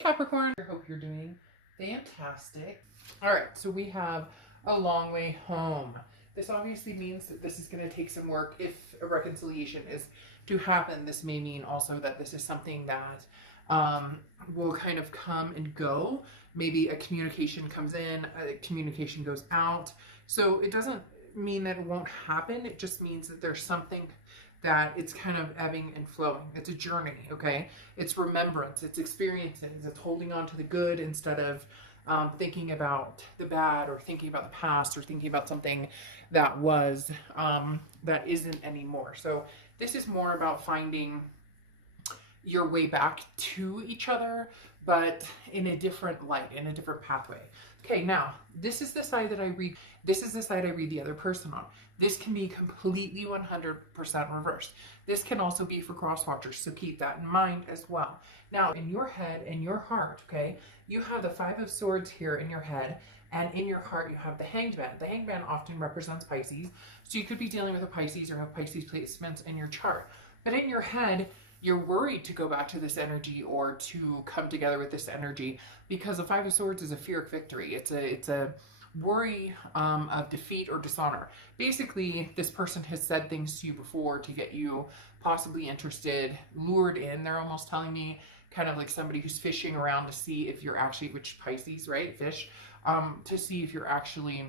Capricorn, I hope you're doing fantastic. All right, so we have a long way home. This obviously means that this is going to take some work. If a reconciliation is to happen, this may mean also that this is something that will kind of come and go. Maybe a communication comes in, a communication goes out. So it doesn't mean that it won't happen. It just means that there's something that it's kind of ebbing and flowing. It's a journey, okay? It's remembrance, it's experiences, it's holding on to the good instead of thinking about the bad or thinking about the past or thinking about something that was, that isn't anymore. So this is more about finding your way back to each other, but in a different light, in a different pathway. Okay, now, this is the side that I read. This is the side I read the other person on. This can be completely 100% reversed. This can also be for cross watchers, so keep that in mind as well. Now, in your head and your heart, okay, you have the Five of Swords here in your head, and in your heart you have the Hanged Man. The Hanged Man often represents Pisces, so you could be dealing with a Pisces or have Pisces placements in your chart. But in your head, you're worried to go back to this energy or to come together with this energy because the Five of Swords is a fear of victory. It's a worry of defeat or dishonor. Basically, this person has said things to you before to get you possibly interested, lured in. They're almost telling me kind of like somebody who's fishing around to see if you're actually, which Pisces, right? Fish, to see if you're actually,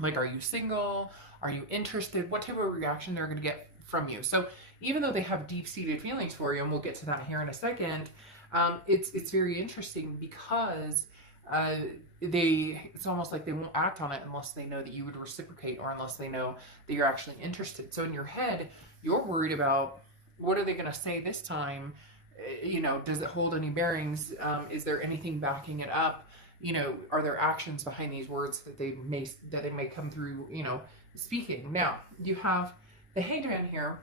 like, are you single? Are you interested? What type of reaction they're going to get from you. So even though they have deep-seated feelings for you, and we'll get to that here in a second, it's very interesting because it's almost like they won't act on it unless they know that you would reciprocate or unless they know that you're actually interested. So in your head, you're worried about what are they going to say this time? You know, does it hold any bearings? Is there anything backing it up? You know, are there actions behind these words that they may come through, you know, speaking? Now, you have the Hanged Man here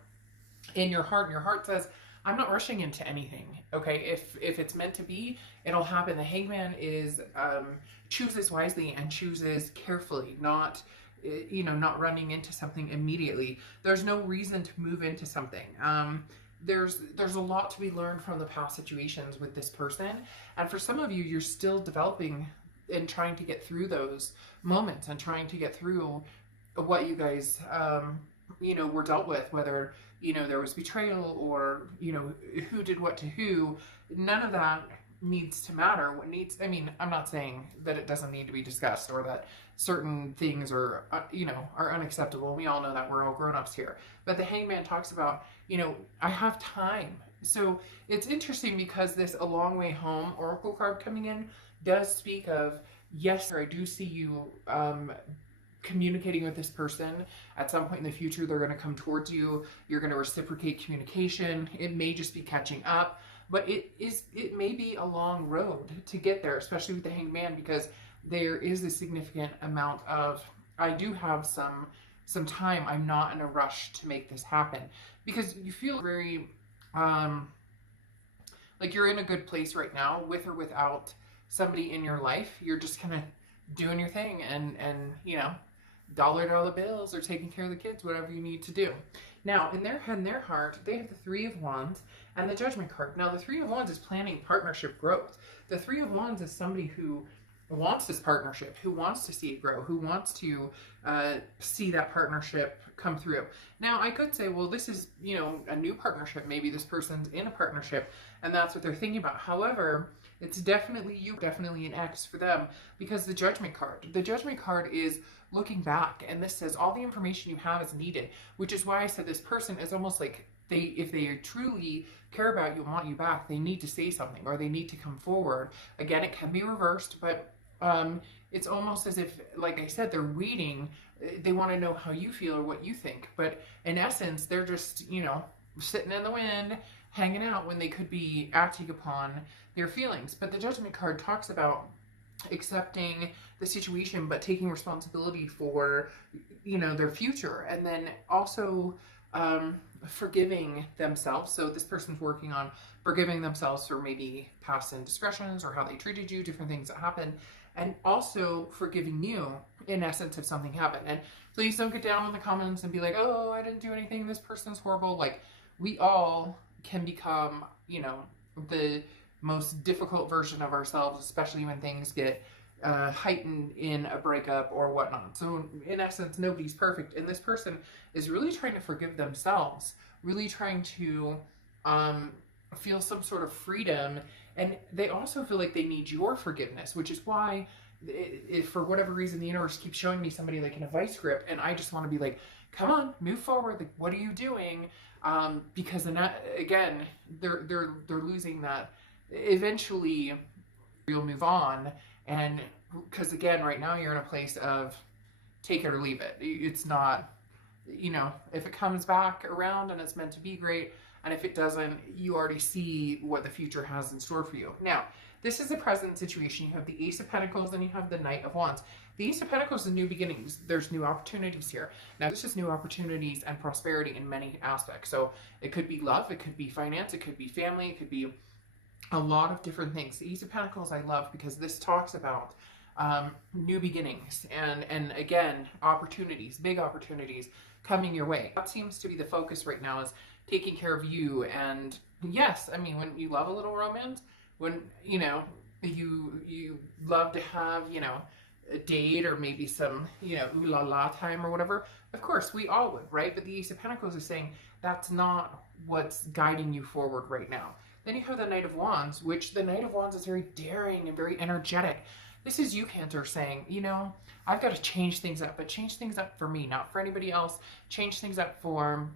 in your heart, and your heart says, I'm not rushing into anything, okay? If it's meant to be, it'll happen. The Hanged Man is, chooses wisely and chooses carefully, not, you know, not running into something immediately. There's no reason to move into something. There's a lot to be learned from the past situations with this person. And for some of you, you're still developing and trying to get through those moments and trying to get through what you guys, you know, were dealt with, whether, you know, there was betrayal or, you know, who did what to who. None of that needs to matter. What needs, I mean, I'm not saying that it doesn't need to be discussed or that certain things are, you know, are unacceptable. We all know that, we're all grown-ups here. But the Hanged Man talks about, you know, I have time. So it's interesting because this A Long Way Home Oracle card coming in does speak of, yes, I do see you communicating with this person. At some point in the future, they're going to come towards you. You're going to reciprocate communication. It may just be catching up, but it may be a long road to get there, especially with the Hanged Man, because there is a significant amount of, I do have some time. I'm not in a rush to make this happen, because you feel very like you're in a good place right now, with or without somebody in your life. You're just kind of doing your thing, and you know, dollar bills or taking care of the kids, whatever you need to do. Now, in their head and their heart, they have the Three of Wands and the Judgment card. Now, the Three of Wands is planning partnership growth. The Three of Wands is somebody who wants this partnership, who wants to see it grow, who wants to see that partnership come through. Now, I could say, well, this is, you know, a new partnership. Maybe this person's in a partnership and that's what they're thinking about. However, it's definitely you, definitely an X for them, because the Judgment card is looking back, and this says all the information you have is needed, which is why I said this person is almost like if they truly care about you and want you back, they need to say something or they need to come forward. Again, it can be reversed, but it's almost as if, like I said, they're waiting. They want to know how you feel or what you think, but in essence, they're just, you know, sitting in the wind, hanging out, when they could be acting upon their feelings. But the Judgment card talks about accepting the situation, but taking responsibility for, you know, their future, and then also forgiving themselves. So this person's working on forgiving themselves for maybe past indiscretions or how they treated you, different things that happened, and also forgiving you in essence if something happened. And please don't get down in the comments and be like, oh, I didn't do anything, this person's horrible. Like, we all can become, you know, the most difficult version of ourselves, especially when things get heightened in a breakup or whatnot. So in essence, nobody's perfect, and this person is really trying to forgive themselves, really trying to feel some sort of freedom, and they also feel like they need your forgiveness, which is why, if for whatever reason the universe keeps showing me somebody like in a vice grip, and I just want to be like, come on, move forward. Like, what are you doing? Because then again, they're losing that. Eventually, you'll move on, and because again, right now you're in a place of take it or leave it. It's not, if it comes back around and it's meant to be, great. And if it doesn't, you already see what the future has in store for you. Now, this is the present situation. You have the Ace of Pentacles and you have the Knight of Wands. The Ace of Pentacles is new beginnings. There's new opportunities here. Now, this is new opportunities and prosperity in many aspects. So it could be love, it could be finance, it could be family, it could be a lot of different things. The Ace of Pentacles I love because this talks about new beginnings and again, opportunities, big opportunities coming your way. That seems to be the focus right now, is taking care of you. And yes, I mean, when you love a little romance, when you love to have a date or maybe some ooh la la time or whatever, of course we all would, right? But the Ace of Pentacles is saying that's not what's guiding you forward right now. Then you have the Knight of Wands, which the Knight of Wands is very daring and very energetic. This is you, Cancer, saying, I've got to change things up, but change things up for me, not for anybody else. Change things up for,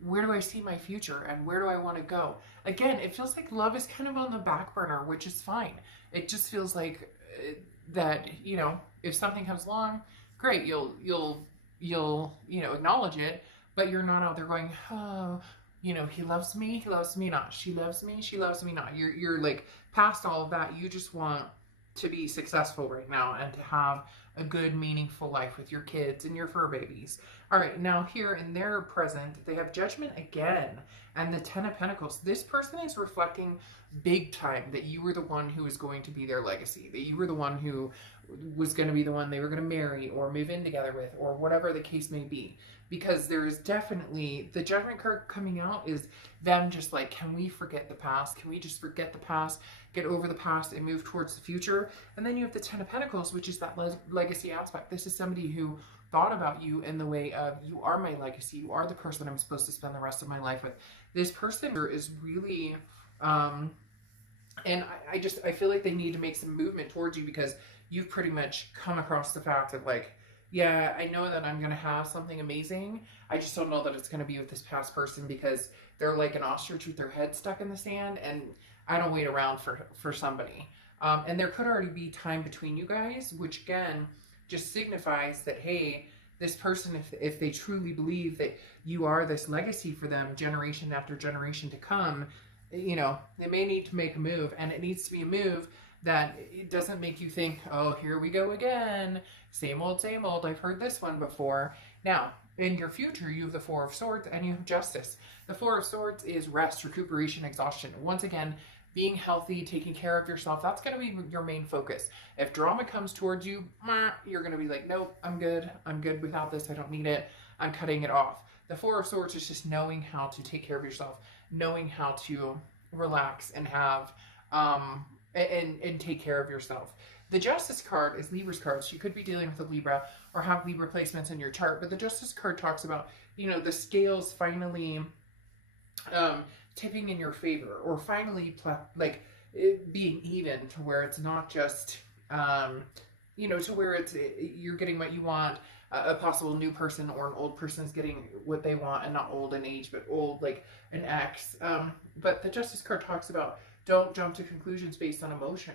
where do I see my future and where do I want to go? Again, it feels like love is kind of on the back burner, which is fine. It just feels like that, if something comes along, great, you'll acknowledge it, but you're not out there going, oh, he loves me not. She loves me not. You're like past all of that. You just want to be successful right now and to have a good, meaningful life with your kids and your fur babies. All right, now here in their present, they have Judgment again and the Ten of Pentacles. This person is reflecting big time that you were the one who was going to be their legacy, that you were the one who was going to be the one they were going to marry or move in together with, or whatever the case may be. Because there is definitely, the Judgment card coming out is them just like, can we forget the past? Can we just forget the past, get over the past and move towards the future? And then you have the Ten of Pentacles, which is that legacy aspect. This is somebody who thought about you in the way of, you are my legacy. You are the person I'm supposed to spend the rest of my life with. This person is really, and I feel like they need to make some movement towards you, because you've pretty much come across the fact of like, yeah, I know that I'm going to have something amazing. I just don't know that it's going to be with this past person, because they're like an ostrich with their head stuck in the sand, and I don't wait around for somebody. And there could already be time between you guys, which again, just signifies that, hey, this person, if they truly believe that you are this legacy for them, generation after generation to come, they may need to make a move, and it needs to be a move that it doesn't make you think, oh, here we go again. Same old, I've heard this one before. Now, in your future, you have the Four of Swords and you have Justice. The Four of Swords is rest, recuperation, exhaustion. Once again, being healthy, taking care of yourself, that's going to be your main focus. If drama comes towards you, you're going to be like, nope, I'm good without this. I don't need it. I'm cutting it off. The Four of Swords is just knowing how to take care of yourself, knowing how to relax and have, and take care of yourself. The Justice card is Libra's card. So you could be dealing with a Libra or have Libra placements in your chart. But the Justice card talks about, the scales finally tipping in your favor, or finally it being even, to where it's not just, to where it's you're getting what you want. A possible new person or an old person is getting what they want, and not old in age, but old like an ex. But the Justice card talks about, don't jump to conclusions based on emotion.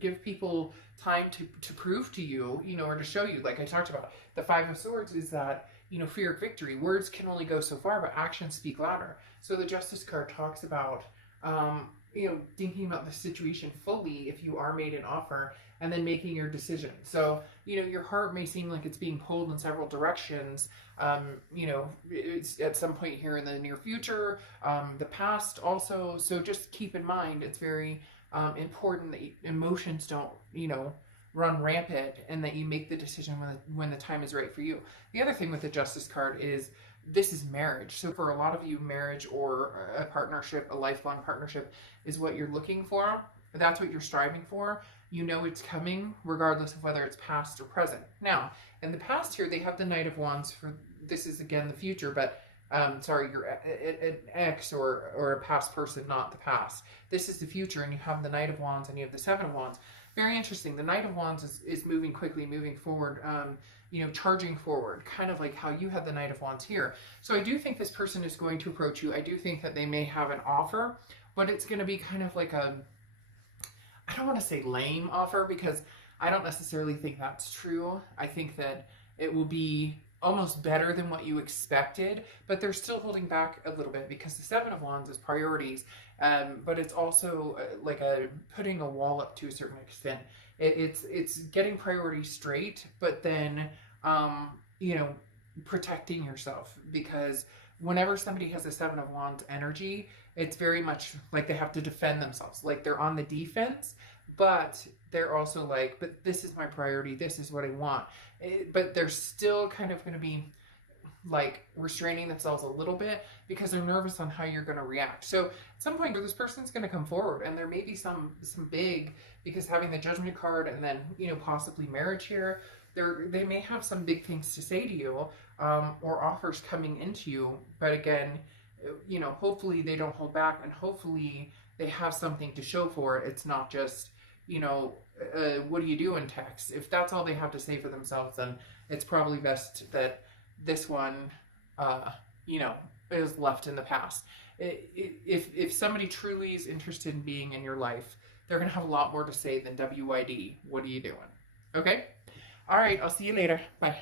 Give people time to prove to you, or to show you. Like I talked about, the Five of Swords is that, fear of victory. Words can only go so far, but actions speak louder. So the Justice card talks about, thinking about the situation fully if you are made an offer, and then making your decision. So, your heart may seem like it's being pulled in several directions, it's at some point here in the near future, the past also. So just keep in mind, it's very important that emotions don't, run rampant, and that you make the decision when the time is right for you. The other thing with the Justice card is this is marriage. So for a lot of you, marriage or a partnership, a lifelong partnership is what you're looking for. That's what you're striving for. You know it's coming regardless of whether it's past or present. Now, in the past here, they have the Knight of Wands for, this is again the future, but sorry, you're an ex or a past person, not the past. This is the future, and you have the Knight of Wands and you have the Seven of Wands. Very interesting. The Knight of Wands is moving quickly, moving forward, you know, charging forward, kind of like how you have the Knight of Wands here. So I do think this person is going to approach you. I do think that they may have an offer, but it's going to be kind of like a, I don't want to say lame offer, because I don't necessarily think that's true. I think that it will be almost better than what you expected, but they're still holding back a little bit because the Seven of Wands is priorities, but it's also like a putting a wall up to a certain extent. It's getting priorities straight, but then you know, protecting yourself, because whenever somebody has a Seven of Wands energy, it's very much like they have to defend themselves, like they're on the defense, but they're also like, but this is my priority, this is what I want. But they're still kind of going to be like restraining themselves a little bit because they're nervous on how you're going to react. So at some point this person's going to come forward, and there may be some big, because having the Judgment card and then, you know, possibly marriage here, they may have some big things to say to you, or offers coming into you. But again, you know, hopefully they don't hold back, and hopefully they have something to show for it. It's not just, you know, what do you do in text? If that's all they have to say for themselves, then it's probably best that this one, you know, is left in the past. If somebody truly is interested in being in your life, they're going to have a lot more to say than WYD. What are you doing? Okay? All right, I'll see you later. Bye.